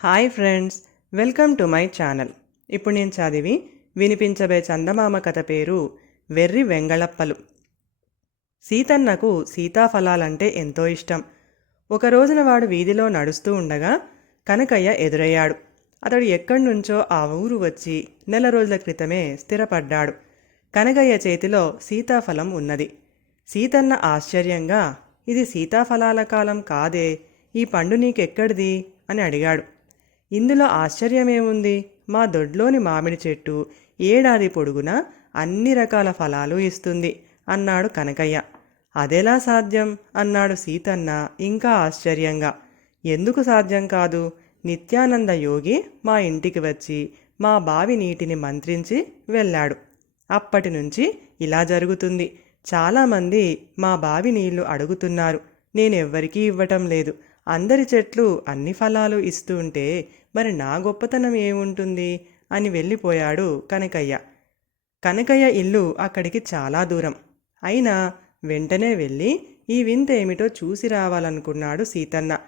Hi friends welcome to my channel. ఇప్పుడు నేను చదివి వినిపించబే చందమామ కథ పేరు వెర్రి వెంగళప్పలు. సీతన్నకు సీతాఫలాలంటే ఎంతో ఇష్టం. ఒక రోజున వాడు వీధిలో నడుస్తూ ఉండగా కనకయ్య ఎదురయ్యాడు. అతడు ఎక్కడి నుంచో ఆ ఊరు వచ్చి నెల రోజుల క్రితమే స్థిరపడ్డాడు. కనకయ్య చేతిలో సీతాఫలం ఉన్నది. సీతన్న ఆశ్చర్యంగా ఇది సీతాఫలాల కాలం కాదే? ఈ పండు నీకెక్కడిది? అని అడిగాడు. ఇందులో ఆశ్చర్యమేముంది? మా దొడ్లోని మామిడి చెట్టు ఏడాది పొడుగునా అన్ని రకాల ఫలాలు ఇస్తుంది అన్నాడు కనకయ్య. అదెలా సాధ్యం? అన్నాడు సీతన్న ఇంకా ఆశ్చర్యంగా. ఎందుకు సాధ్యం కాదు? నిత్యానంద యోగి మా ఇంటికి వచ్చి మా బావి నీటిని మంత్రించి వెళ్ళాడు. అప్పటి నుంచి ఇలా జరుగుతుంది. చాలామంది మా బావి నీళ్ళు అడుగుతున్నారు. నేనెవ్వరికీ ఇవ్వటం లేదు. అందరి చెట్లు అన్ని ఫలాలు ఇస్తూ ఉంటే మరి నా గొప్పతనం ఏముంటుంది? అని వెళ్ళిపోయాడు కనకయ్య. కనకయ్య ఇల్లు అక్కడికి చాలా దూరం. అయినా వెంటనే వెళ్ళి ఈ వింత ఏమిటో చూసి రావాలనుకున్నాడు సీతన్న.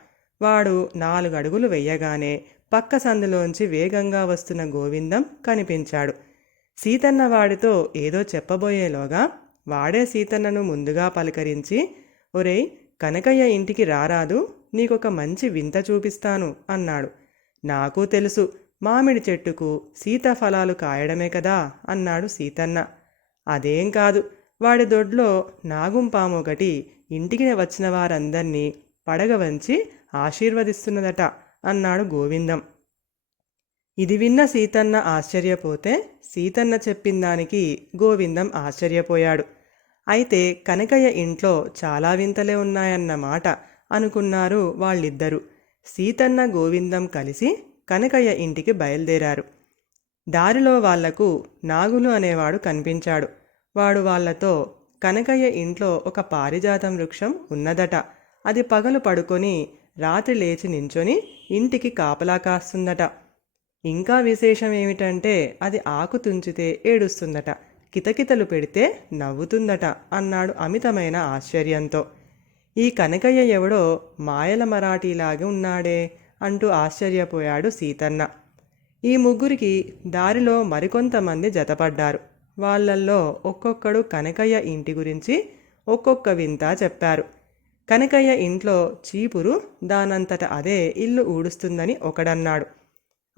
వాడు నాలుగు అడుగులు వెయ్యగానే పక్క సందులోంచి వేగంగా వస్తున్న గోవిందం కనిపించాడు. సీతన్న వాడితో ఏదో చెప్పబోయేలోగా వాడే సీతన్నను ముందుగా పలకరించి ఒరేయ్ కనకయ్య ఇంటికి రారాదు నీకొక మంచి వింత చూపిస్తాను అన్నాడు. నాకు తెలుసు మామిడి చెట్టుకు సీతాఫలాలు కాయడమే కదా అన్నాడు సీతన్న. అదేం కాదు వాడి దొడ్లో నాగుంపాము ఒకటి ఇంటికి వచ్చిన వారందర్నీ పడగ వంచి ఆశీర్వదిస్తున్నదట అన్నాడు గోవిందం. ఇది విన్న సీతన్న ఆశ్చర్యపోతే సీతన్న చెప్పిన దానికి గోవిందం ఆశ్చర్యపోయాడు. అయితే కనకయ్య ఇంట్లో చాలా వింతలే ఉన్నాయన్నమాట అనుకున్నారు వాళ్ళిద్దరూ. సీతన్న గోవిందం కలిసి కనకయ్య ఇంటికి బయలుదేరారు. దారిలో వాళ్ళకు నాగులు అనేవాడు కనిపించాడు. వాడు వాళ్ళతో కనకయ్య ఇంట్లో ఒక పారిజాతం వృక్షం ఉన్నదట. అది పగలు పడుకొని రాత్రి లేచి నించొని ఇంటికి కాపలా కాస్తుందట. ఇంకా విశేషం ఏమిటంటే అది ఆకు తుంచితే ఏడుస్తుందట. కితకితలు పెడితే నవ్వుతుందట అన్నాడు అమితమైన ఆశ్చర్యంతో. ఈ కనకయ్య ఎవడో మాయల మరాఠీలాగా ఉన్నాడే అంటూ ఆశ్చర్యపోయాడు సీతన్న. ఈ ముగ్గురికి దారిలో మరికొంతమంది జతపడ్డారు. వాళ్ళల్లో ఒక్కొక్కడు కనకయ్య ఇంటి గురించి ఒక్కొక్క వింత చెప్పారు. కనకయ్య ఇంట్లో చీపురు దానంతట అదే ఇల్లు ఊడుస్తుందని ఒకడన్నాడు.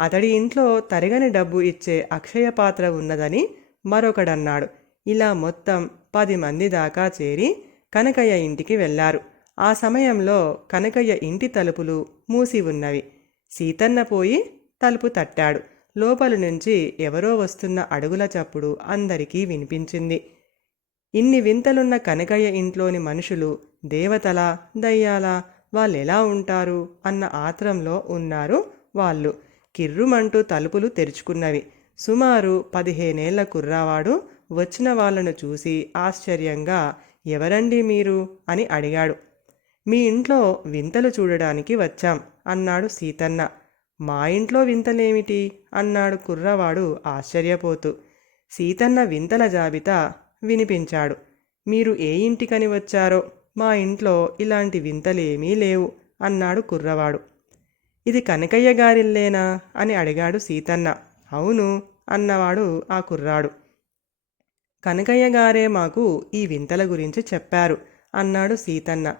అతడి ఇంట్లో తరగని డబ్బు ఇచ్చే అక్షయ పాత్ర ఉన్నదని మరొకడన్నాడు. ఇలా మొత్తం పది మంది దాకా చేరి కనకయ్య ఇంటికి వెళ్ళారు. ఆ సమయంలో కనకయ్య ఇంటి తలుపులు మూసి ఉన్నవి. సీతన్న పోయి తలుపు తట్టాడు. లోపల నుంచి ఎవరో వస్తున్న అడుగుల చప్పుడు అందరికీ వినిపించింది. ఇన్ని వింతలున్న కనకయ్య ఇంట్లోని మనుషులు దేవతలా దయ్యాలా వాళ్ళెలా ఉంటారు అన్న ఆత్రంలో ఉన్నారు వాళ్ళు. కిర్రుమంటూ తలుపులు తెరుచుకున్నవి. సుమారు పదిహేనేళ్ళ కుర్రావాడు వచ్చిన వాళ్ళను చూసి ఆశ్చర్యంగా ఎవరండి మీరు? అని అడిగాడు. మీ ఇంట్లో వింతలు చూడడానికి వచ్చాం అన్నాడు సీతన్న. మా ఇంట్లో వింతలేమిటి? అన్నాడు కుర్రవాడు ఆశ్చర్యపోతూ. సీతన్న వింతల జాబితా వినిపించాడు. మీరు ఏ ఇంటికని వచ్చారో? మా ఇంట్లో ఇలాంటి వింతలేమీ లేవు అన్నాడు కుర్రవాడు. ఇది కనకయ్య గారిల్లేనా? అని అడిగాడు సీతన్న. అవును అన్నవాడు ఆ కుర్రాడు. కనకయ్య గారే మాకు ఈ వింతల గురించి చెప్పారు అన్నాడు సీతన్న.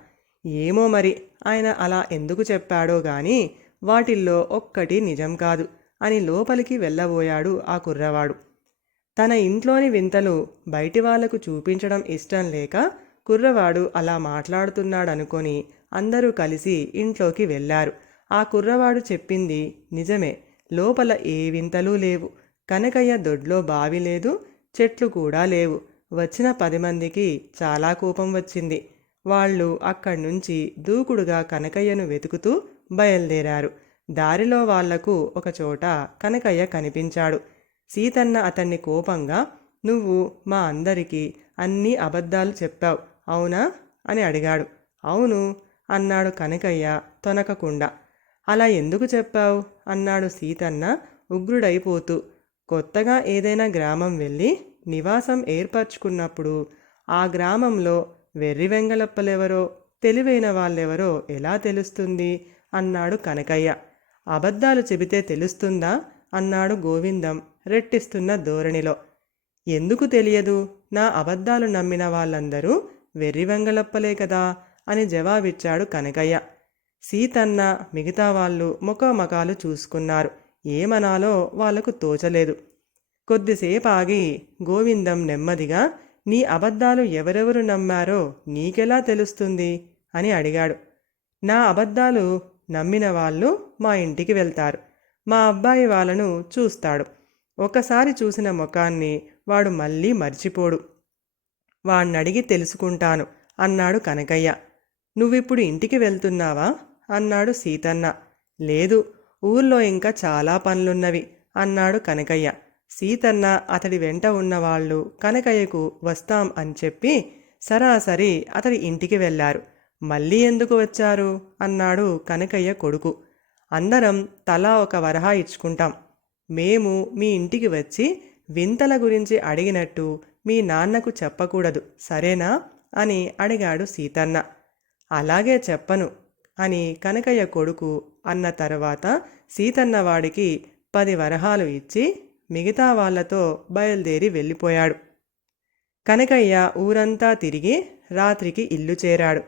ఏమో మరి ఆయన అలా ఎందుకు చెప్పాడో గాని వాటిల్లో ఒక్కటి నిజం కాదు అని లోపలికి వెళ్ళబోయాడు ఆ కుర్రవాడు. తన ఇంట్లోని వింతలు బయటి వాళ్ళకు చూపించడం ఇష్టం లేక కుర్రవాడు అలా మాట్లాడుతున్నాడనుకొని అందరూ కలిసి ఇంట్లోకి వెళ్ళారు. ఆ కుర్రవాడు చెప్పింది నిజమే లోపల ఏ వింతలు లేవు. కనకయ్య దొడ్లో బావి లేదు చెట్లు కూడా లేవు. వచ్చిన పది మందికి చాలా కోపం వచ్చింది. వాళ్ళు అక్కడి నుంచి దూకుడుగా కనకయ్యను వెతుకుతూ బయలుదేరారు. దారిలో వాళ్ళకు ఒకచోట కనకయ్య కనిపించాడు. సీతన్న అతన్ని కోపంగా నువ్వు మా అందరికీ అన్ని అబద్ధాలు చెప్పావు అవునా? అని అడిగాడు. అవును అన్నాడు కనకయ్య తొనకకుండా. అలా ఎందుకు చెప్పావు? అన్నాడు సీతన్న ఉగ్రుడైపోతూ. కొత్తగా ఏదైనా గ్రామం వెళ్ళి నివాసం ఏర్పరచుకున్నప్పుడు ఆ గ్రామంలో వెర్రి వెంగళప్పలెవరో తెలివైన వాళ్ళెవరో ఎలా తెలుస్తుంది? అన్నాడు కనకయ్య. అబద్ధాలు చెబితే తెలుస్తుందా? అన్నాడు గోవిందం రెట్టిస్తున్న ధోరణిలో. ఎందుకు తెలియదు? నా అబద్ధాలు నమ్మిన వాళ్ళందరూ వెర్రి వెంగళప్పలే కదా? అని జవాబిచ్చాడు కనకయ్య. సీతన్న మిగతా వాళ్ళు ముఖాముఖాలు చూసుకున్నారు. ఏమనాలో వాళ్ళకు తోచలేదు. కొద్దిసేపు ఆగి గోవిందం నెమ్మదిగా నీ అబద్ధాలు ఎవరెవరు నమ్మారో నీకెలా తెలుస్తుంది? అని అడిగాడు. నా అబద్ధాలు నమ్మిన వాళ్ళు మా ఇంటికి వెళ్తారు. మా అబ్బాయి వాళ్ళను చూస్తాడు. ఒకసారి చూసిన ముఖాన్ని వాడు మళ్ళీ మర్చిపోడు. వాణ్ణడిగి తెలుసుకుంటాను అన్నాడు కనకయ్య. నువ్విప్పుడు ఇంటికి వెళ్తున్నావా? అన్నాడు సీతన్న. లేదు ఊర్లో ఇంకా చాలా పనులున్నవి అన్నాడు కనకయ్య. సీతన్న అతడి వెంట ఉన్నవాళ్ళు కనకయ్యకు వస్తాం అని చెప్పి సరాసరి అతడి ఇంటికి వెళ్ళారు. మళ్ళీ ఎందుకు వచ్చారు? అన్నాడు కనకయ్య కొడుకు. అందరం తలా ఒక వరహా ఇచ్చుకుంటాం. మేము మీ ఇంటికి వచ్చి వింతల గురించి అడిగినట్టు మీ నాన్నకు చెప్పకూడదు సరేనా? అని అడిగాడు సీతన్న. అలాగే చెప్పను అని కనకయ్య కొడుకు అన్న తర్వాత సీతన్నవాడికి పది వరహాలు ఇచ్చి మిగతా వాళ్ళతో బయలుదేరి వెళ్ళిపోయాడు. కనకయ్య ఊరంతా తిరిగి రాత్రికి ఇల్లు చేరాడు.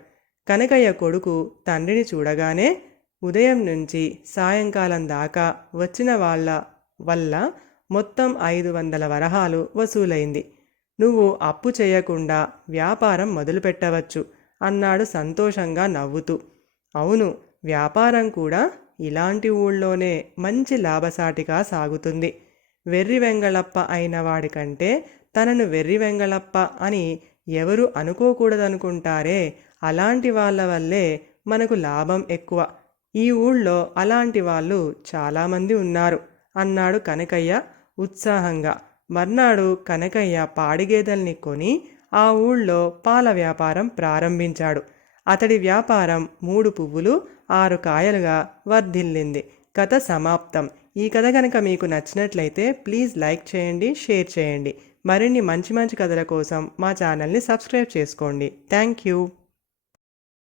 కనకయ్య కొడుకు తండ్రిని చూడగానే ఉదయం నుంచి సాయంకాలం దాకా వచ్చిన వాళ్ళ వల్ల మొత్తం ఐదు వందల వరహాలు వసూలైంది. నువ్వు అప్పు చేయకుండా వ్యాపారం మొదలుపెట్టవచ్చు అన్నాడు సంతోషంగా నవ్వుతూ. అవును వ్యాపారం కూడా ఇలాంటి ఊళ్ళోనే మంచి లాభసాటిగా సాగుతుంది. వెర్రి వెంగళప్ప అయిన వాడికంటే తనను వెర్రి వెంగళప్ప అని ఎవరు అనుకోకూడదనుకుంటారే అలాంటి వాళ్ళ వల్లే మనకు లాభం ఎక్కువ. ఈ ఊళ్ళో అలాంటి వాళ్ళు చాలామంది ఉన్నారు అన్నాడు కనకయ్య ఉత్సాహంగా. మర్నాడు కనకయ్య పాడిగేదెల్ని కొని ఆ ఊళ్ళో పాల వ్యాపారం ప్రారంభించాడు. అతడి వ్యాపారం మూడు పువ్వులు ఆరు కాయలుగా వర్ధిల్లింది. కథ సమాప్తం. ఈ కథ కనుక మీకు నచ్చినట్లయితే ప్లీజ్ లైక్ చేయండి షేర్ చేయండి. మరిన్ని మంచి మంచి కథల కోసం మా ఛానల్ని సబ్స్క్రైబ్ చేసుకోండి. Thank you.